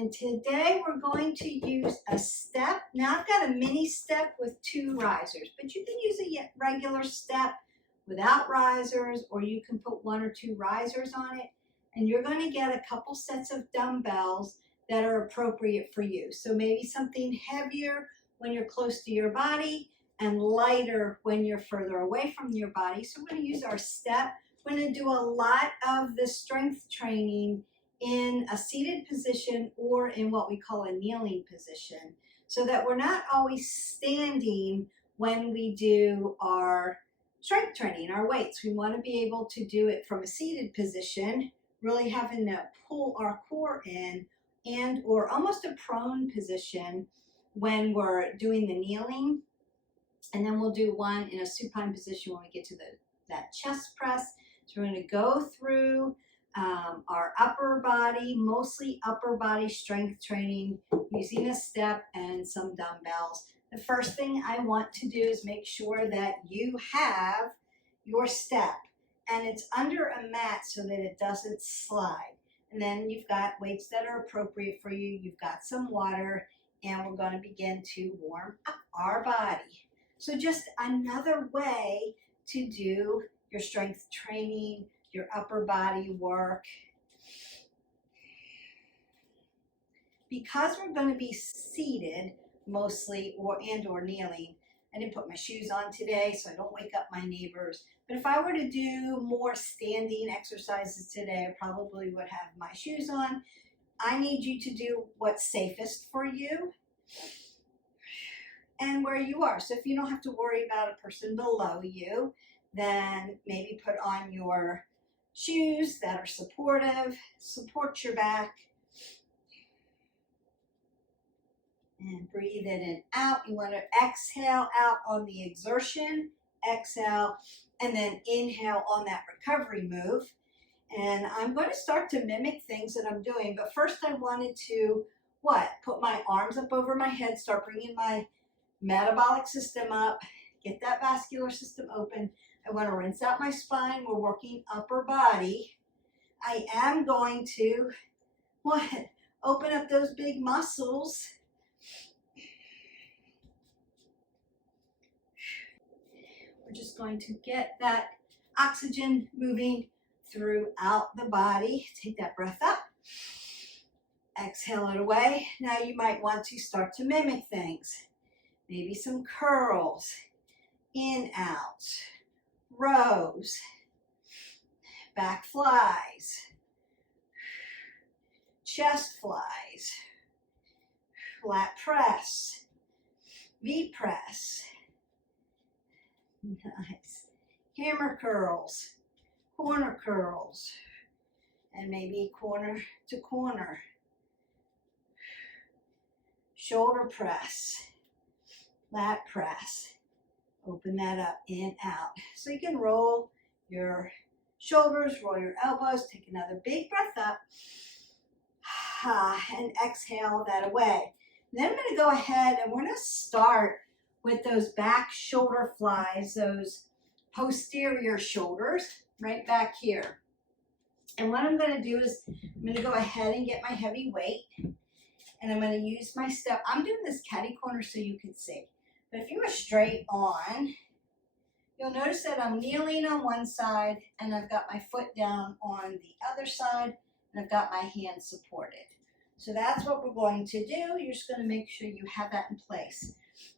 and today we're going to use a step. Now I've got a mini step with 2 risers, but you can use a regular step without risers, or you can put 1 or 2 risers on it, and you're going to get a couple sets of dumbbells that are appropriate for you. So maybe something heavier when you're close to your body and lighter when you're further away from your body. So we're going to use our step. We're going to do a lot of the strength training in a seated position or in what we call a kneeling position, so that we're not always standing when we do our strength training, our weights. We want to be able to do it from a seated position, really having to pull our core in, and or almost a prone position when we're doing the kneeling. And then we'll do one in a supine position when we get to that chest press. So we're going to go through our upper body, mostly upper body strength training using a step and some dumbbells. The first thing I want to do is make sure that you have your step and it's under a mat so that it doesn't slide. And then you've got weights that are appropriate for you. You've got some water, and we're going to begin to warm up our body. So just another way to do your strength training, your upper body work. Because we're going to be seated mostly or kneeling, I didn't put my shoes on today so I don't wake up my neighbors. But if I were to do more standing exercises today, I probably would have my shoes on. I need you to do what's safest for you and where you are. So if you don't have to worry about a person below you, then maybe put on your shoes that are supportive, support your back, and breathe in and out. You want to exhale out on the exertion, exhale, and then inhale on that recovery move. And I'm going to start to mimic things that I'm doing, but first I wanted to, put my arms up over my head, start bringing my metabolic system up, get that vascular system open. I want to rinse out my spine. We're working upper body. I am going to open up those big muscles. We're just going to get that oxygen moving throughout the body. Take that breath up. Exhale it away. Now you might want to start to mimic things. Maybe some curls. In, out. Rows, back flies, chest flies, lat press, V press, nice, hammer curls, corner curls, and maybe corner to corner, shoulder press, lat press. Open that up, in, out. So you can roll your shoulders, roll your elbows, take another big breath up, and exhale that away. And then I'm going to go ahead and we're going to start with those back shoulder flies, those posterior shoulders, right back here. And what I'm going to do is I'm going to go ahead and get my heavy weight, and I'm going to use my step. I'm doing this catty corner so you can see. But if you were straight on, you'll notice that I'm kneeling on one side and I've got my foot down on the other side and I've got my hands supported. So that's what we're going to do. You're just going to make sure you have that in place.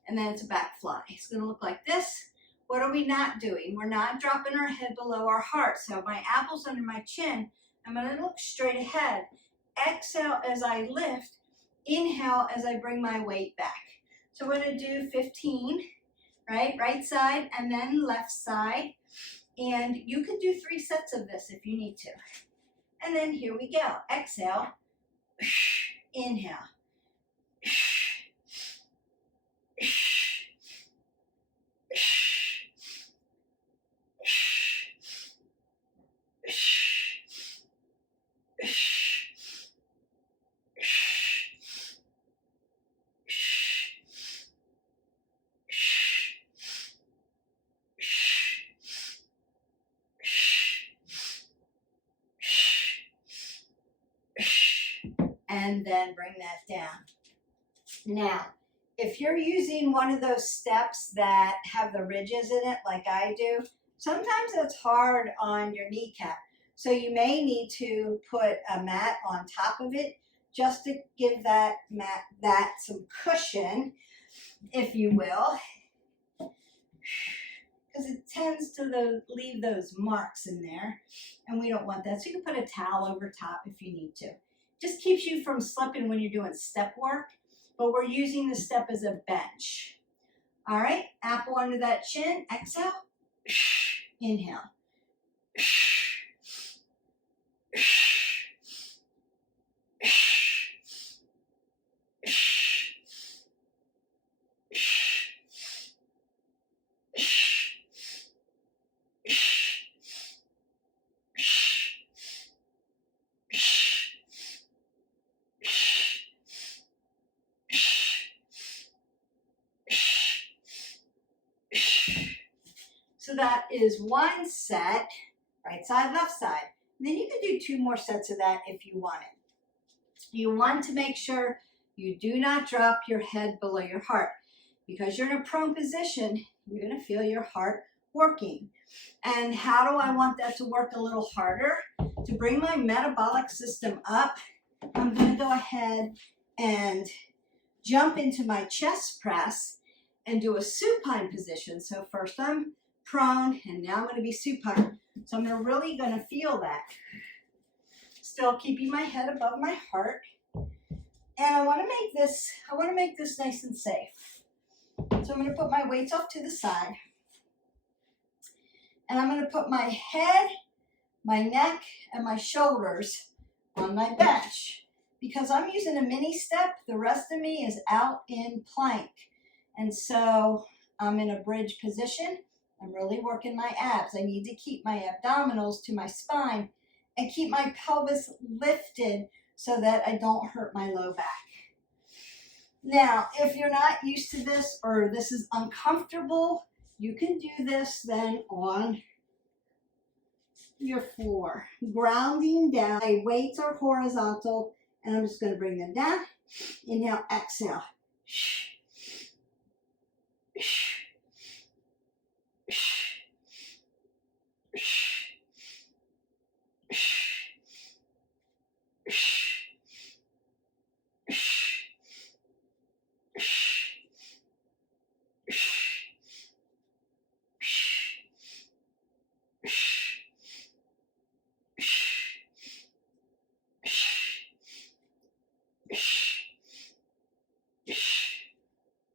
And then it's a back fly. It's going to look like this. What are we not doing? We're not dropping our head below our heart. So my apple's under my chin. I'm going to look straight ahead. Exhale as I lift. Inhale as I bring my weight back. So we're going to do 15, right side and then left side. And you can do 3 sets of this if you need to. And then here we go. Exhale, inhale. and then bring that down. Now, if you're using one of those steps that have the ridges in it like I do, sometimes it's hard on your kneecap. So you may need to put a mat on top of it just to give that mat some cushion, if you will, because it tends to leave those marks in there, and we don't want that. So you can put a towel over top if you need to. Just keeps you from slipping when you're doing step work, but we're using the step as a bench. All right, apple under that chin, exhale, inhale. So that is one set, right side, left side. And then you can do 2 more sets of that if you want it. You want to make sure you do not drop your head below your heart. Because you're in a prone position, you're going to feel your heart working. And how do I want that to work a little harder? To bring my metabolic system up, I'm going to go ahead and jump into my chest press and do a supine position. So first I'm prone, and now I'm going to be supine. So I'm really going to feel that. Still keeping my head above my heart. And I want to make this nice and safe. So I'm going to put my weights off to the side. And I'm going to put my head, my neck, and my shoulders on my bench. Because I'm using a mini step, the rest of me is out in plank. And so I'm in a bridge position. I'm really working my abs. I need to keep my abdominals to my spine and keep my pelvis lifted so that I don't hurt my low back. Now, if you're not used to this or this is uncomfortable, you can do this then on your floor. Grounding down. My weights are horizontal, and I'm just going to bring them down. Inhale, exhale.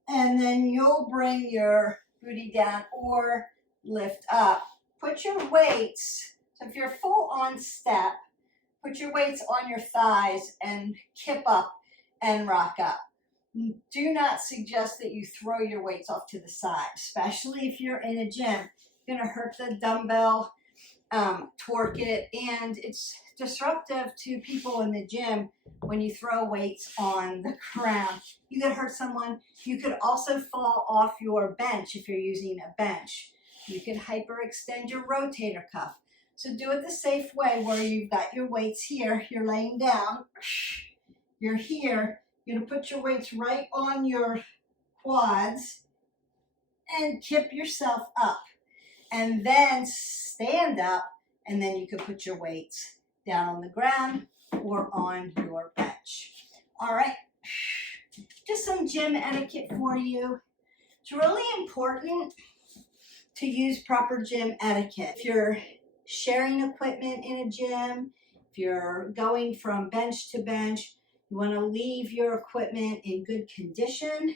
And then you'll bring your booty down or lift up. Put your weights, so if you're full on step, put your weights on your thighs and kip up and rock up. Do not suggest that you throw your weights off to the side, especially if you're in a gym. You're going to hurt the dumbbell, torque it, and it's disruptive to people in the gym when you throw weights on the ground. You could hurt someone. You could also fall off your bench if you're using a bench. You could hyperextend your rotator cuff. So do it the safe way where you've got your weights here. You're laying down. You're here. You're going to put your weights right on your quads and kip yourself up. And then stand up, and then you can put your weights down on the ground or on your bench. All right, just some gym etiquette for you. It's really important to use proper gym etiquette. If you're sharing equipment in a gym, if you're going from bench to bench, you want to leave your equipment in good condition.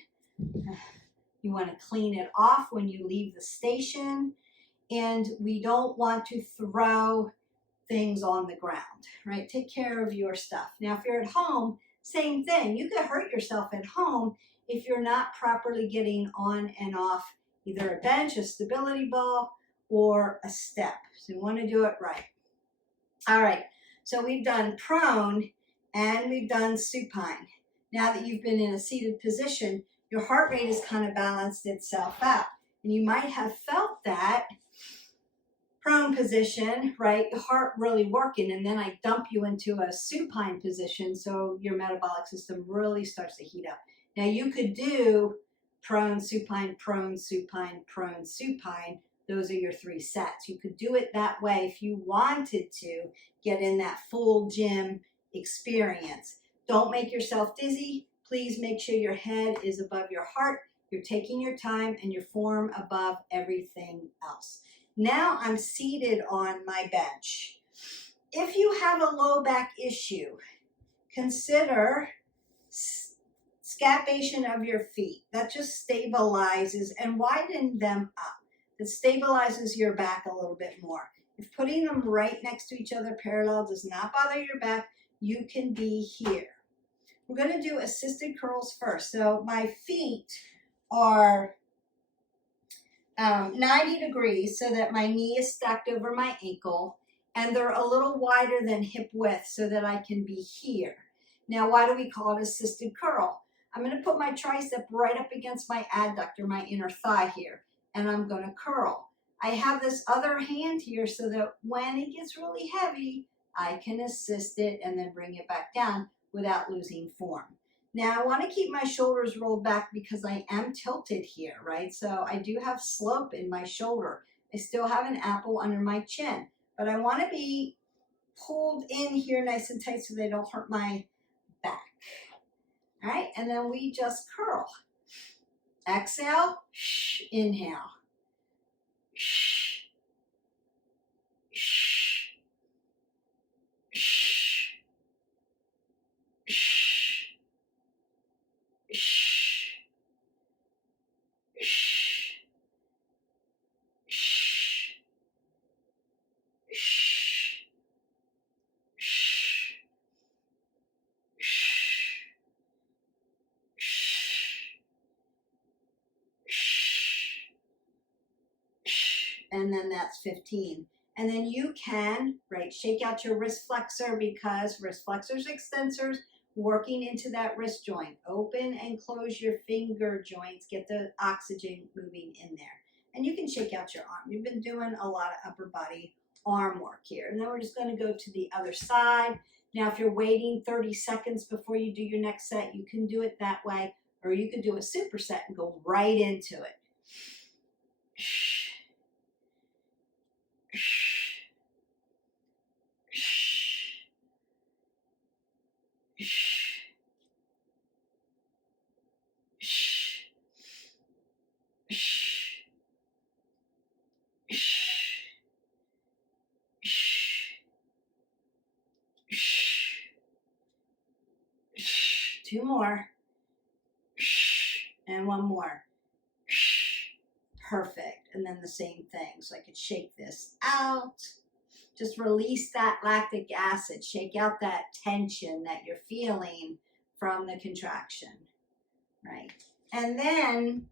You want to clean it off when you leave the station. And we don't want to throw things on the ground, right? Take care of your stuff. Now, if you're at home, same thing. You could hurt yourself at home if you're not properly getting on and off either a bench, a stability ball, or a step. So you want to do it right. All right, so we've done prone and we've done supine. Now that you've been in a seated position, your heart rate has kind of balanced itself out. And you might have felt that prone position, right? The heart really working, and then I dump you into a supine position so your metabolic system really starts to heat up. Now you could do prone, supine, prone, supine, prone, supine. Those are your 3 sets. You could do it that way if you wanted to get in that full gym experience. Don't make yourself dizzy. Please make sure your head is above your heart. You're taking your time and your form above everything else. Now I'm seated on my bench. If you have a low back issue, consider scapation of your feet. That just stabilizes and widen them up. That stabilizes your back a little bit more. If putting them right next to each other parallel does not bother your back, you can be here. We're going to do assisted curls first. So my feet are 90 degrees so that my knee is stacked over my ankle, and they're a little wider than hip width so that I can be here. Now, why do we call it assisted curl? I'm going to put my tricep right up against my adductor, my inner thigh here, and I'm going to curl. I have this other hand here so that when it gets really heavy, I can assist it and then bring it back down without losing form. Now I want to keep my shoulders rolled back because I am tilted here, right? So I do have slope in my shoulder. I still have an apple under my chin, but I want to be pulled in here nice and tight so they don't hurt my back. All right, and then we just curl. Exhale, inhale. And then that's 15. And then you can, right, shake out your wrist flexor because wrist flexors, extensors, working into that wrist joint. Open and close your finger joints. Get the oxygen moving in there. And you can shake out your arm. You've been doing a lot of upper body arm work here. And then we're just going to go to the other side. Now, if you're waiting 30 seconds before you do your next set, you can do it that way. Or you could do a superset and go right into it. Two more. And one more. Perfect. And then the same thing. So I could shake this out. Just release that lactic acid. Shake out that tension that you're feeling from the contraction. Right? And then,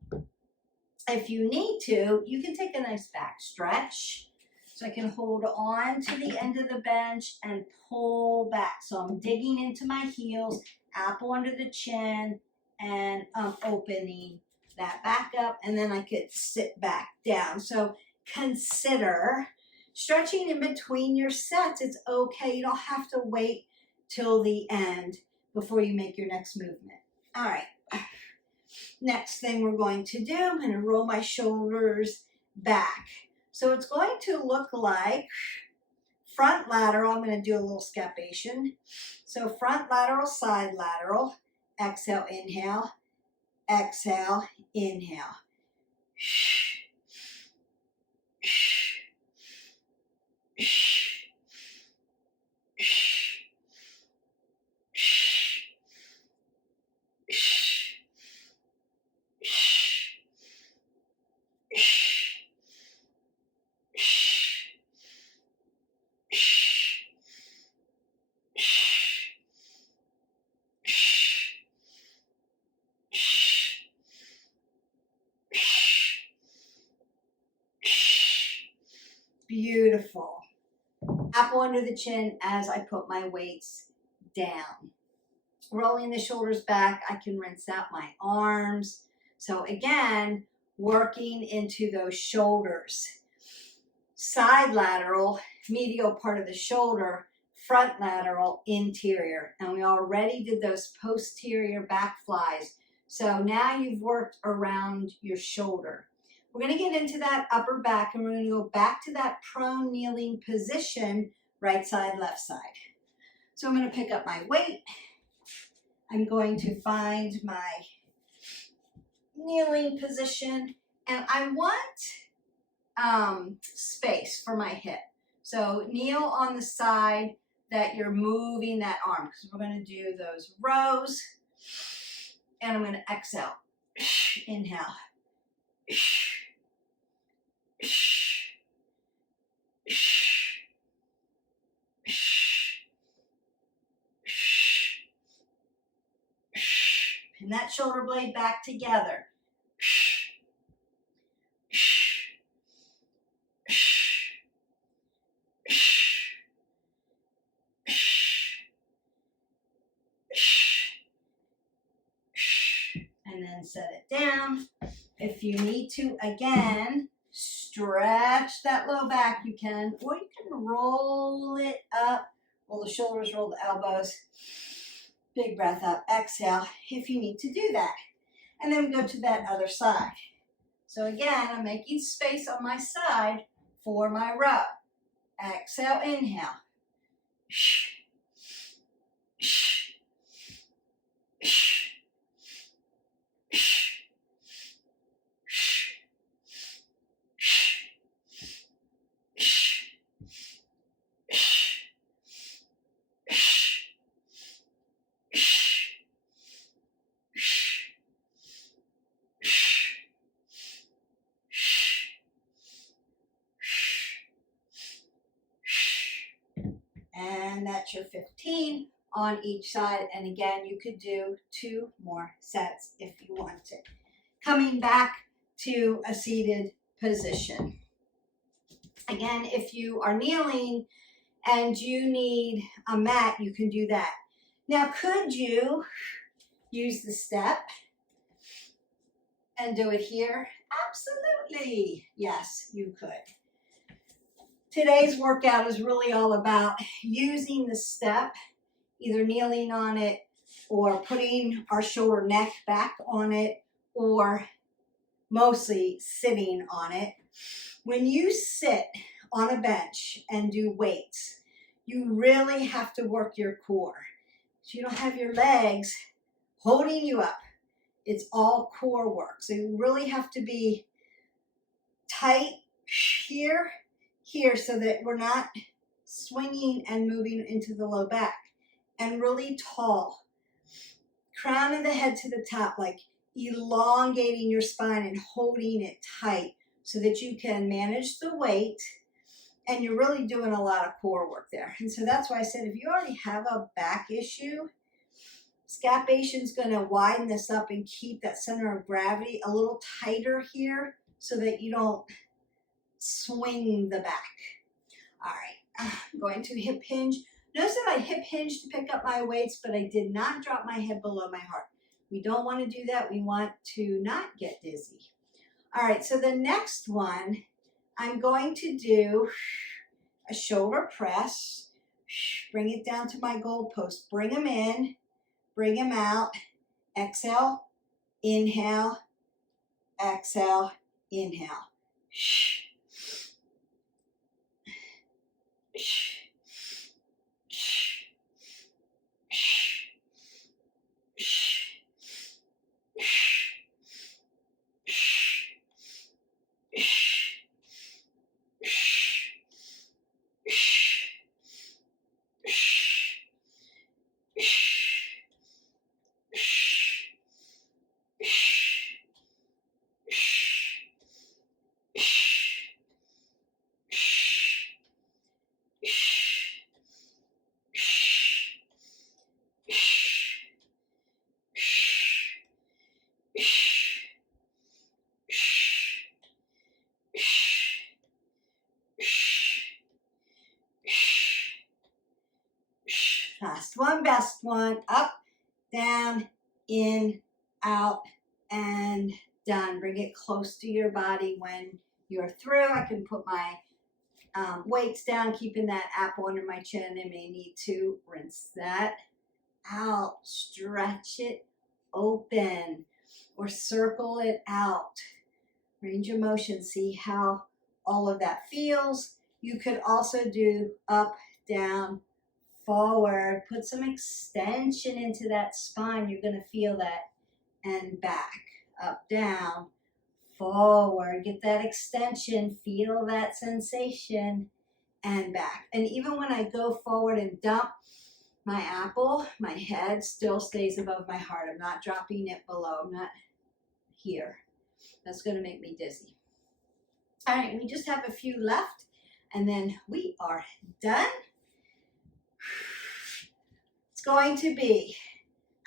if you need to, you can take a nice back stretch. So I can hold on to the end of the bench and pull back. So I'm digging into my heels, apple under the chin, and I'm opening that back up. And then I could sit back down. So consider stretching in between your sets. It's okay. You don't have to wait till the end before you make your next movement. All right. Next thing we're going to do, I'm going to roll my shoulders back. So it's going to look like front lateral. I'm going to do a little scapation. So front lateral, side lateral. Exhale, inhale. Exhale, inhale. Beautiful. Apple under the chin as I put my weights down. Rolling the shoulders back, I can rinse out my arms. So again, working into those shoulders. side lateral, medial part of the shoulder, front lateral, interior. And we already did those posterior back flies. So now you've worked around your shoulder. We're going to get into that upper back, and we're going to go back to that prone kneeling position, right side, left side. So I'm going to pick up my weight. I'm going to find my kneeling position, and I want space for my hip. So kneel on the side that you're moving that arm, because we're going to do those rows, and I'm going to exhale. Inhale. Pin that shoulder blade back together. And then set it down. If you need to, again, stretch that low back, you can, or you can roll it up, roll the shoulders, roll the elbows. Big breath up, exhale if you need to do that. And then we go to that other side. So again, I'm making space on my side for my row. Exhale, inhale. And that's your 15 on each side. And again, you could do 2 more sets if you wanted. Coming back to a seated position. Again, if you are kneeling and you need a mat, you can do that. Now, could you use the step and do it here? Absolutely. Yes, you could. Today's workout is really all about using the step, either kneeling on it or putting our shoulder neck back on it, or mostly sitting on it. When you sit on a bench and do weights, you really have to work your core. So you don't have your legs holding you up. It's all core work. So you really have to be tight here, so that we're not swinging and moving into the low back, and really tall. Crown of the head to the top, like elongating your spine and holding it tight so that you can manage the weight, and you're really doing a lot of core work there. And so that's why I said if you already have a back issue, scapation is going to widen this up and keep that center of gravity a little tighter here so that you don't swing the back. All right, I'm going to hip hinge. Notice that I hip hinge to pick up my weights, but I did not drop my head below my heart. We don't want to do that. We want to not get dizzy. All right, so the next one, I'm going to do a shoulder press. Bring it down to my goal post. Bring them in, bring them out. Exhale, inhale, exhale, inhale. Last one, best one. Up, down, in, out, and done. Bring it close to your body when you're through. I can put my weights down, keeping that apple under my chin. I may need to rinse that out, stretch it open, or circle it out. Range of motion, see how all of that feels. You could also do up, down, forward. Put some extension into that spine. You're going to feel that. And back, up, down, forward. Get that extension. Feel that sensation. And back. And even when I go forward and dump my apple, my head still stays above my heart. I'm not dropping it below. I'm not here. That's going to make me dizzy. All right, we just have a few left, and then we are done. It's going to be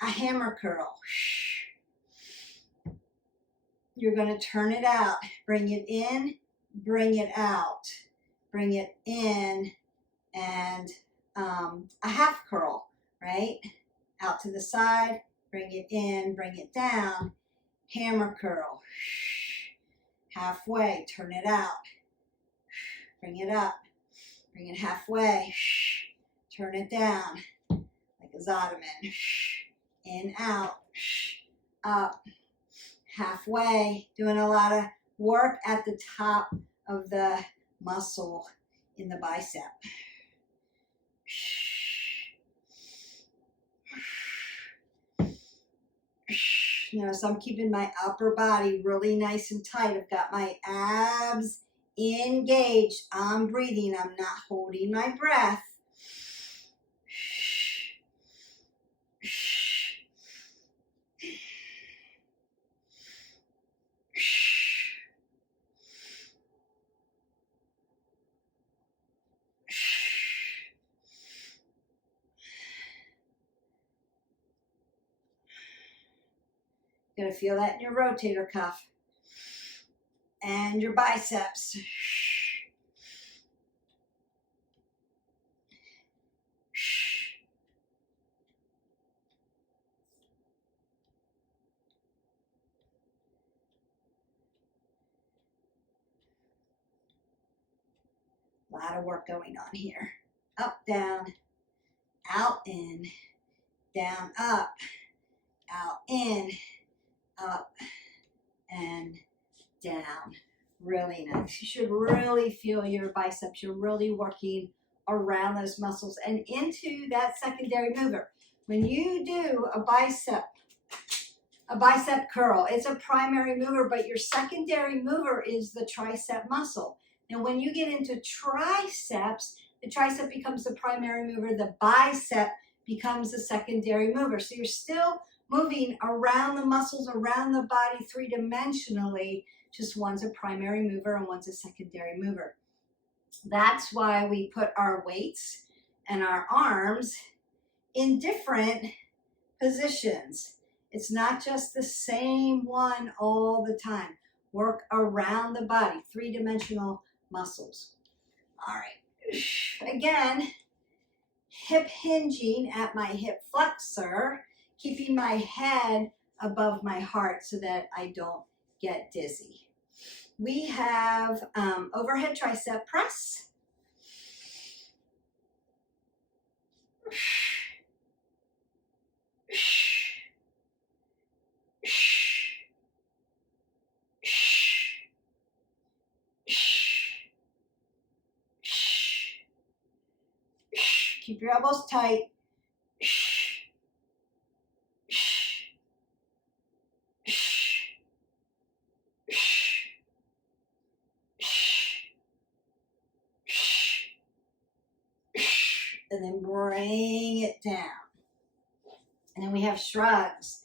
a hammer curl. You're going to turn it out. Bring it in, bring it out. Bring it in, and a half curl, right? Out to the side, bring it in, bring it down. Hammer curl. Halfway, turn it out. Bring it up. Bring it halfway. Turn it down. Like a Ottoman. In, out. Up. Halfway. Doing a lot of work at the top of the muscle in the bicep. Notice I'm keeping my upper body really nice and tight. I've got my abs engaged. I'm breathing. I'm not holding my breath. You're going to feel that in your rotator cuff and your biceps. A lot of work going on here. Up, down, out, in, down, up, out, in, up, and down. Really nice. You should really feel your biceps. You're really working around those muscles and into that secondary mover. When you do a bicep curl, it's a primary mover, but your secondary mover is the tricep muscle. Now, when you get into triceps, the tricep becomes the primary mover, the bicep becomes the secondary mover. So you're still moving around the muscles, around the body three-dimensionally, just one's a primary mover and one's a secondary mover. That's why we put our weights and our arms in different positions. It's not just the same one all the time. Work around the body, three-dimensional muscles. All right. Again, hip hinging at my hip flexor, keeping my head above my heart so that I don't get dizzy. We have overhead tricep press. Keep your elbows tight. And then bring it down. And then we have shrugs.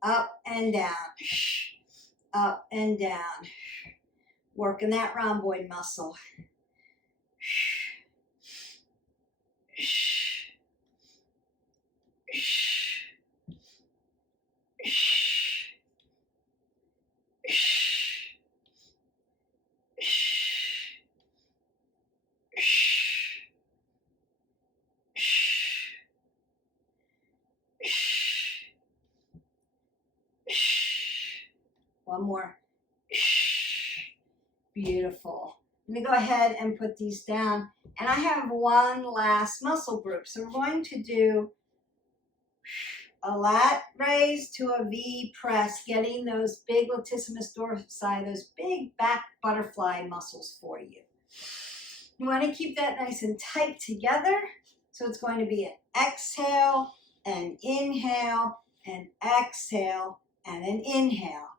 Up and down. Up and down. Working that rhomboid muscle. One more. Beautiful. I'm going to go ahead and put these down. And I have one last muscle group. So we're going to do a lat raise to a V press, getting those big latissimus dorsi, those big back butterfly muscles for you. You want to keep that nice and tight together. So it's going to be an exhale, an inhale, an exhale, and an inhale.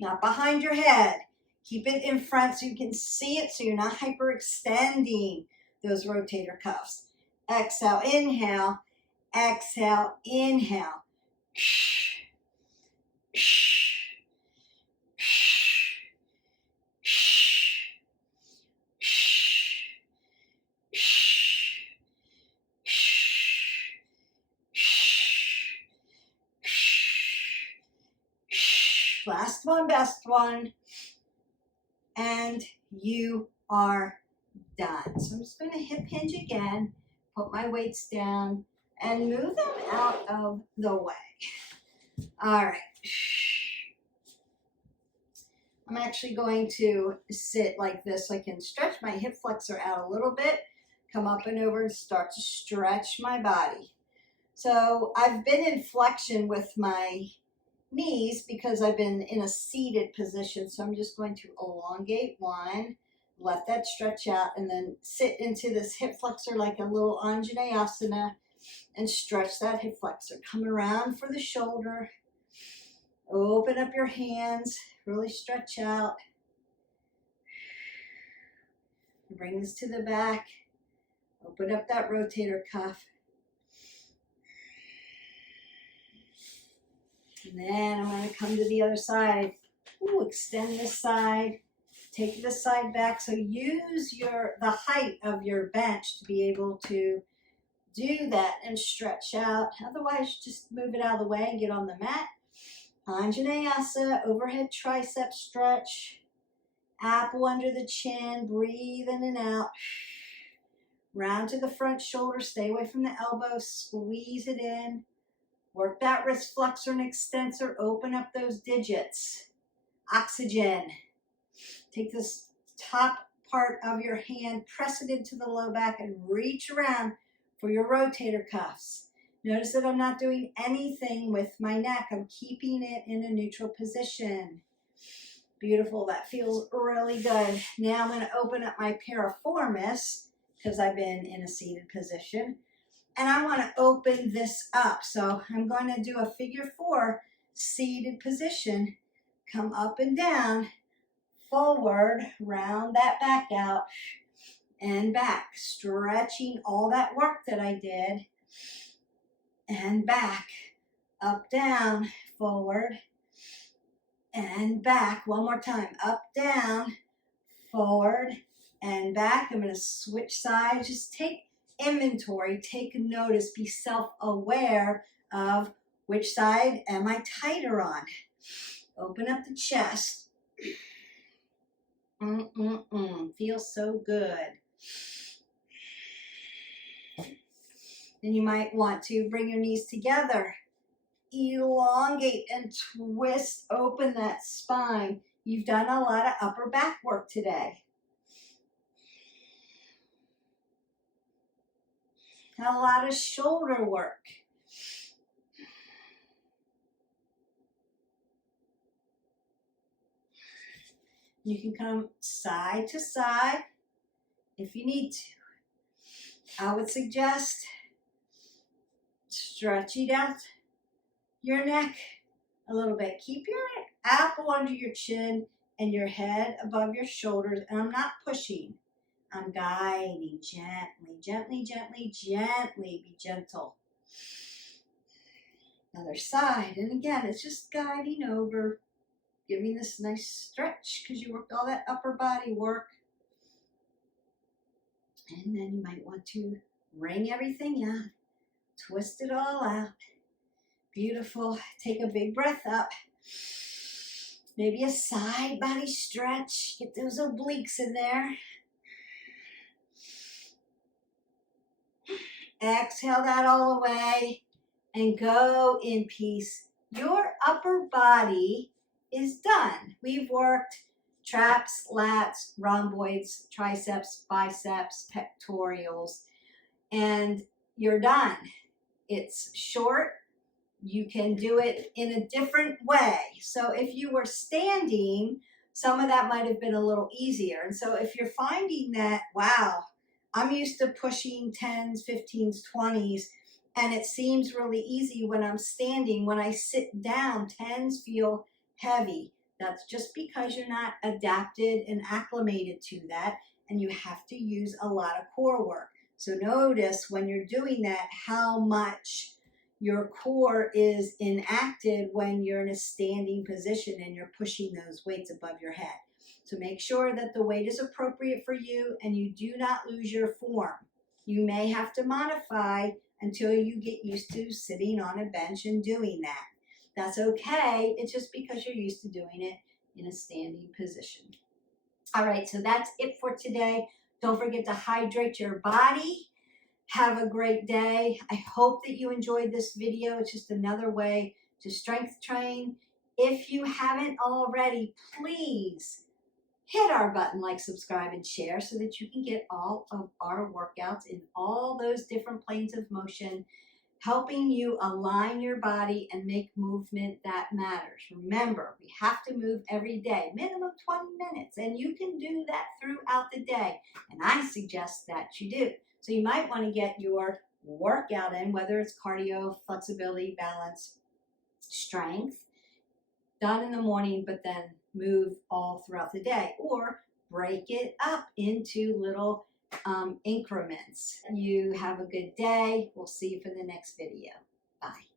Not behind your head. Keep it in front so you can see it, so you're not hyperextending those rotator cuffs. Exhale, inhale, exhale, inhale. Last one, best one. And you are done. So I'm just going to hip hinge again, put my weights down, and move them out of the way. All right. I'm actually going to sit like this so I can stretch my hip flexor out a little bit, come up and over and start to stretch my body. So I've been in flexion with my knees because I've been in a seated position. So I'm just going to elongate one, let that stretch out, and then sit into this hip flexor like a little Anjaneyasana and stretch that hip flexor. Come around for the shoulder. Open up your hands, really stretch out. Bring this to the back. Open up that rotator cuff. And then I'm going to come to the other side. Ooh, extend this side. Take this side back. So use the height of your bench to be able to do that and stretch out. Otherwise, just move it out of the way and get on the mat. Anjaneyasana, overhead tricep stretch. Apple under the chin. Breathe in and out. Round to the front shoulder. Stay away from the elbow. Squeeze it in. Work that wrist flexor and extensor. Open up those digits. Oxygen. Take this top part of your hand, press it into the low back, and reach around for your rotator cuffs. Notice that I'm not doing anything with my neck. I'm keeping it in a neutral position. Beautiful. That feels really good. Now I'm going to open up my piriformis because I've been in a seated position. And I want to open this up. So I'm going to do a figure 4 seated position. Come up and down, forward, round that back out, and back. Stretching all that work that I did. And back, up, down, forward, and back. One more time. Up, down, forward, and back. I'm going to switch sides. Just take inventory, take notice, be self-aware of which side am I tighter on. Open up the chest. Feels so good. Then you might want to bring your knees together. Elongate and twist open that spine. You've done a lot of upper back work today. A lot of shoulder work. You can come side to side if you need to. I would suggest stretching out your neck a little bit. Keep your apple under your chin and your head above your shoulders. And I'm not pushing. I'm guiding gently, gently, gently, gently. Be gentle. Other side. And again, it's just guiding over. Giving this nice stretch because you worked all that upper body work. And then you might want to wring everything out. Twist it all out. Beautiful. Take a big breath up. Maybe a side body stretch. Get those obliques in there. Exhale that all away. and go in peace. Your upper body is done. We've worked traps, lats, rhomboids, triceps, biceps, pectorials, and you're done. It's short. You can do it in a different way. So if you were standing, some of that might have been a little easier. And so if you're finding that, wow, I'm used to pushing 10s, 15s, 20s, and it seems really easy when I'm standing. When I sit down, 10s feel heavy. That's just because you're not adapted and acclimated to that, and you have to use a lot of core work. So notice when you're doing that, how much your core is inactive when you're in a standing position and you're pushing those weights above your head. So make sure that the weight is appropriate for you and you do not lose your form. You may have to modify until you get used to sitting on a bench and doing that. That's okay. It's just because you're used to doing it in a standing position. All right, so that's it for today. Don't forget to hydrate your body. Have a great day. I hope that you enjoyed this video. It's just another way to strength train. If you haven't already, please hit our button, like, subscribe, and share so that you can get all of our workouts in all those different planes of motion, helping you align your body and make movement that matters. Remember, we have to move every day, minimum 20 minutes, and you can do that throughout the day, and I suggest that you do. So you might want to get your workout in, whether it's cardio, flexibility, balance, strength, done in the morning, but then move all throughout the day, or break it up into little increments. You have a good day. We'll see you for the next video. Bye.